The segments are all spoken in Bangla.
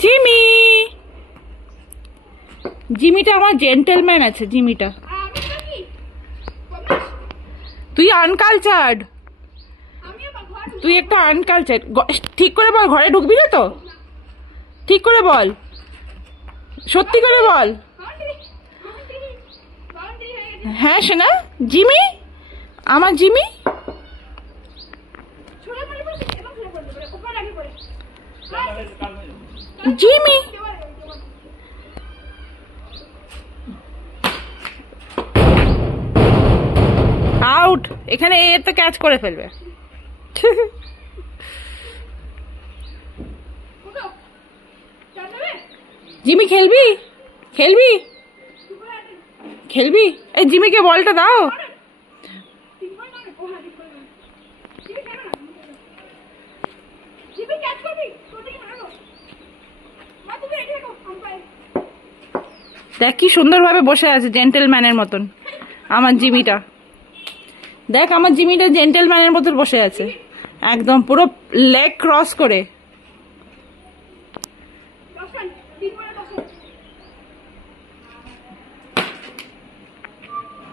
জিমি, জিমিটা আমার জেন্টলম্যান আছে। জিমিটা, তুই আনকালচার্ড, তুই একটা আনকালচার্ড। ঠিক করে বল, ঘরে ঢুকবি না তো? ঠিক করে বল, সত্যি করে বল। হ্যাঁ শোনা, জিমি, আমার জিমি। Jimmy out. এখানে এ তো ক্যাচ করে ফেলবে। জিমি খেলবি, খেলবি, খেলবি? এই জিমিকে বলটা দাও। দেখ কি সুন্দরভাবে বসে আছে জেন্টেলম্যানের মতন আমার জিমিটা। দেখ আমার জিমিটা জেন্টেলম্যানের মতন বসে আছে, একদম পুরো লেগ ক্রস করে।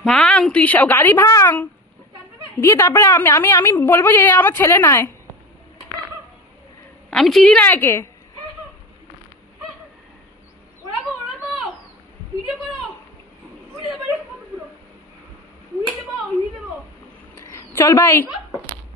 ভাঙ তুই সব গাড়ি ভাঙ দিয়ে, তারপরে আমি আমি আমি বলবো যে আমার ছেলে নয়, আমি চিনি না একে। চল বাই।